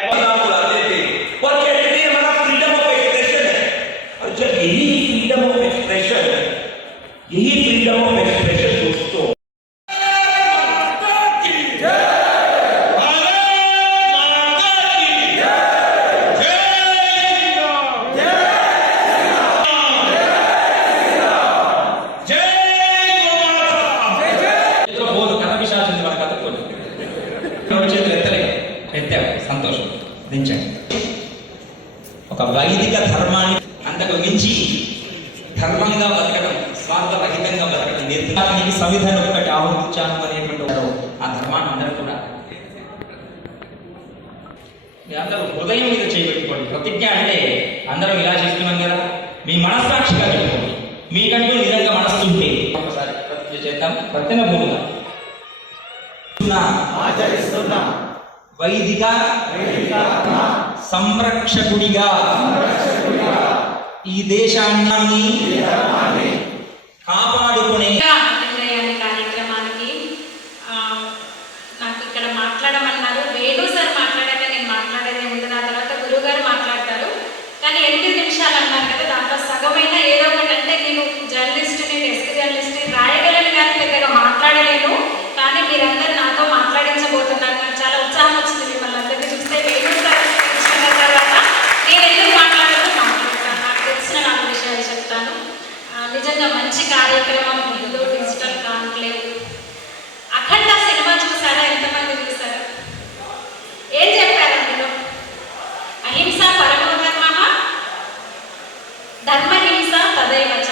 बुलाते थे। और कहते थे हमारा फ्रीडम ऑफ़ एक्सप्रेशन है। और जब यही ధర్మంగా బతకడం స్వార్థ బతకడం నిర్ధారానికి సంవిధానం ఒకటి ఆహ్వానించాను అనేటువంటి ఆ ధర్మాన్ని అందరూ కూడా. అందరూ హృదయం మీద చేయబెట్టుకోండి ప్రతిజ్ఞ అంటే అందరం ఇలా చేస్తున్నాం కదా మీ మనస్సాక్షిగా చెప్పుకోండి మీకంటూ నిజంగా మనస్సు ఉంటే ఒకసారి ప్రతిజ్ఞ చేద్దాం. ప్రత్యేక భూమిగా వైదిక సంరక్షకుడిగా ఈ దేశాన్ని కాపాడుకునే ధర్మ హింస తదైవచ.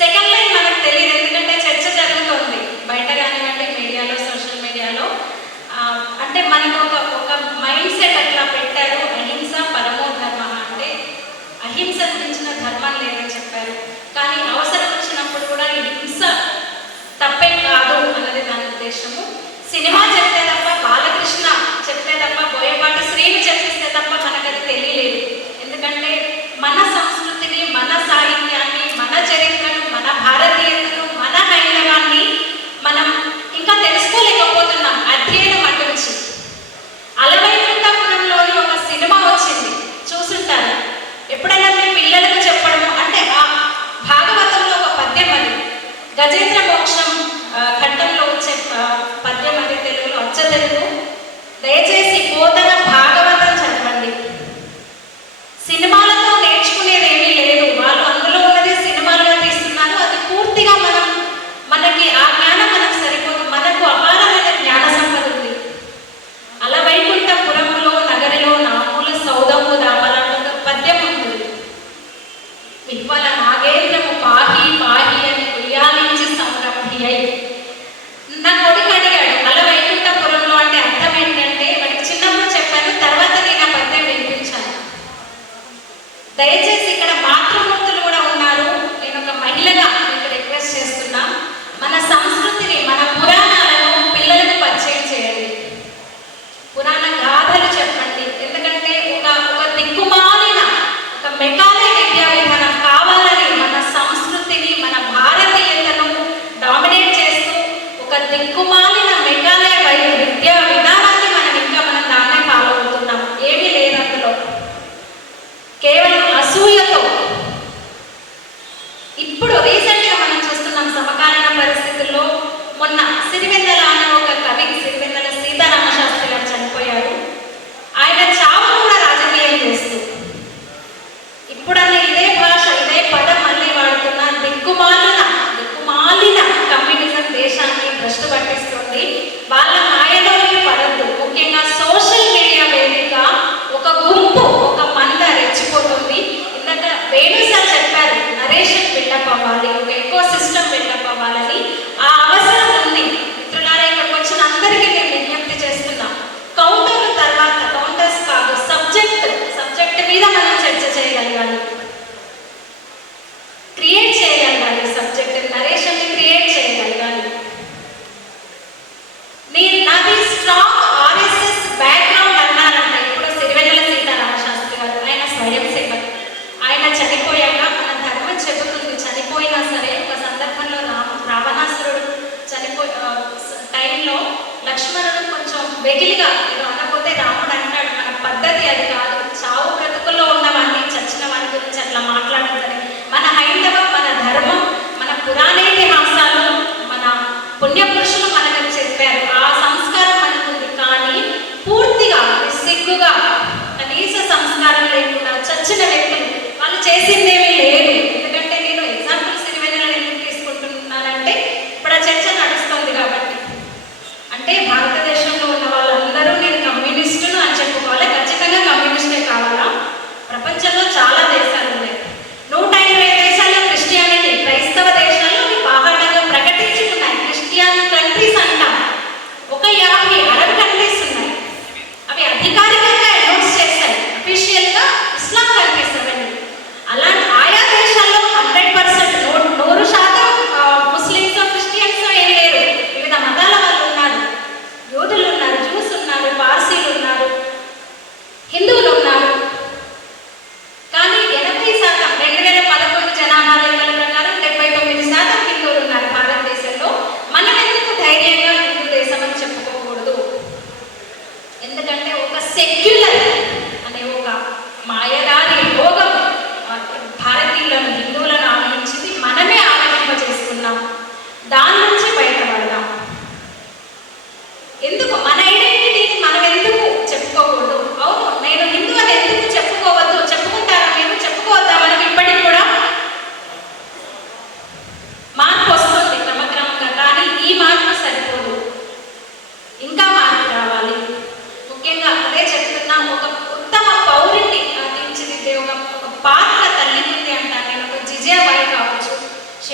సెకండ్ లైన్ మనకు తెలియదు ఎందుకంటే చర్చ జరుగుతుంది. బయట కానివ్వండి మీడియాలో సోషల్ మీడియాలో. అంటే మనకు ఒక ఒక మైండ్ సెట్ అట్లా పెట్టారు అహింస పరమో ధర్మ అంటే అహింస గురించిన ధర్మం లేదని చెప్పారు. కానీ అవసరం వచ్చినప్పుడు కూడా ఈ హింస తప్పే కాదు అన్నది దాని ఉద్దేశము. సినిమా చెప్పారు ఇవ్వాలని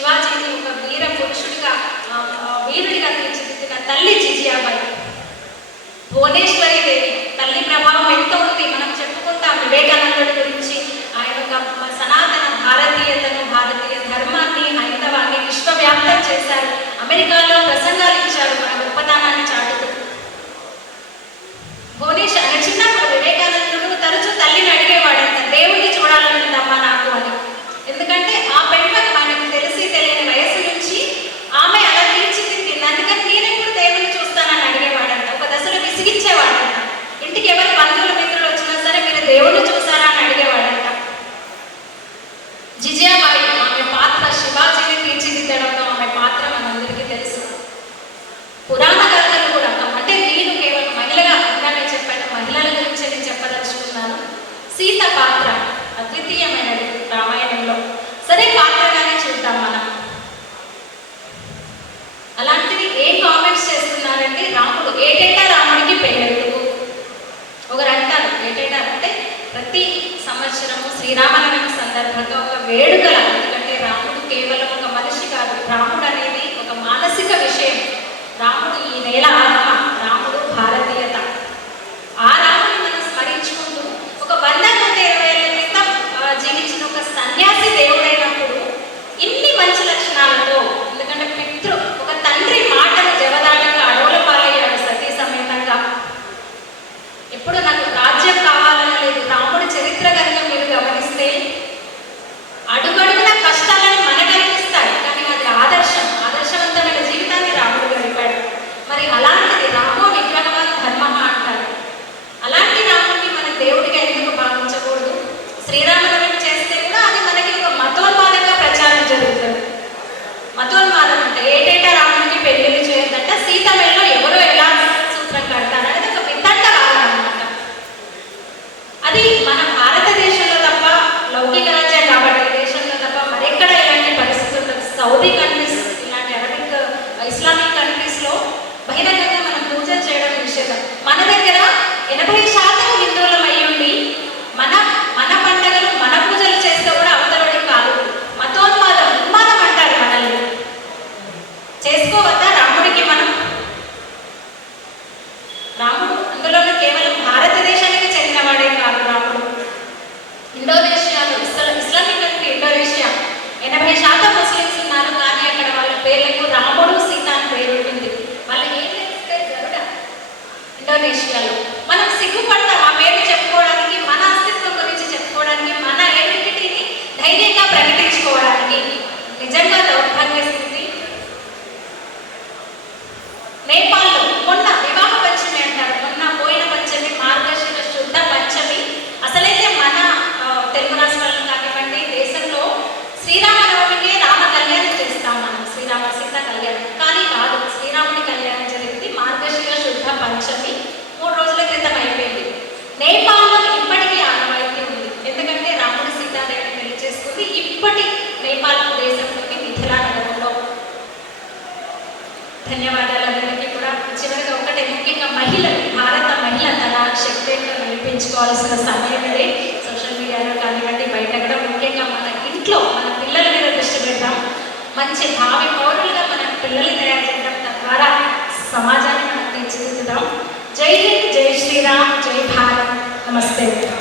శివాజీని ఒక వీర పురుషుడిగా వీరుడిగా తీర్చిదిద్దిన తల్లి జిజియాబాయి. భువనేశ్వరి దేవి తల్లి ప్రభావం ఎంత ఉంది. మనం చెప్పుకుంటాం వివేకానందుడి గురించి. ఆయన ఒక సనాతన భారతీయతను భారతీయ ధర్మాన్ని హైందవాన్ని విశ్వవ్యాప్తం చేశారు. అమెరికాలో ప్రసంగాలు ఇచ్చారు. మన గొప్పతనాన్ని చాటుతూ. శ్రీరామనవమి సందర్భంగా ఒక వేడుకల ఎందుకంటే రాముడు కేవలం ఒక మనిషి కాదు. రాముడు అనేది ఒక మానసిక విషయం. రాముడు ఈ నేల రిజర్వేషన్లలో మనం సిగ్గుపడతాం ఆ పేరు చెప్పుకోవడానికి మన అస్తిత్వం గురించి చెప్పుకోవడానికి మన ఐడెంటిటీని ధైర్యంగా ప్రకటించుకోవడానికి. నిజంగా గుర్తించుకోవాల్సిన సమయం ఇది. సోషల్ మీడియాలో కానివ్వండి బయట కూడా ముఖ్యంగా మన ఇంట్లో మన పిల్లల మీద దృష్టి పెడతాం మంచి భావి పౌరులుగా మన పిల్లల్ని తయారు చేయడం తద్వారా సమాజాన్ని మనం తీర్చిదిద్దుదాం. జై హింద్ జై శ్రీరామ్ జై భారత్. నమస్తే.